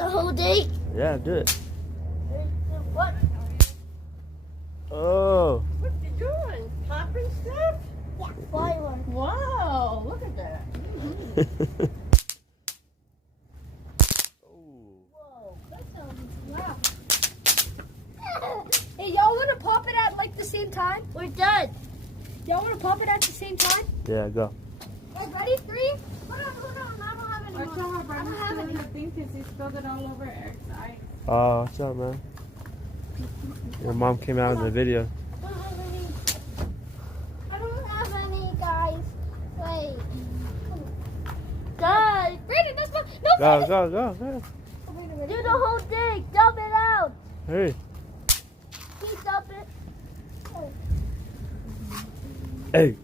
the whole day? Yeah, do it. What? Oh. What you doing? Popping stuff? Yeah, boy one. Wow, look at that. Whoa, that sounds loud. Hey, y'all want to pop it at like the same time? We're done. Y'all want to pop it at the same time? Yeah, go. Like, ready? 3? Hold on. I don't have any I more. told my I brother don't have to any. do the thing because he spilled it all over Eric's eye. Oh, what's up, man? Your mom came out in the video. I don't have any, guys. Wait. Guys, Brandon, that's not. No, Go, Brandon. go. do the whole thing. Dump it out. Hey. Please dump it. Hey.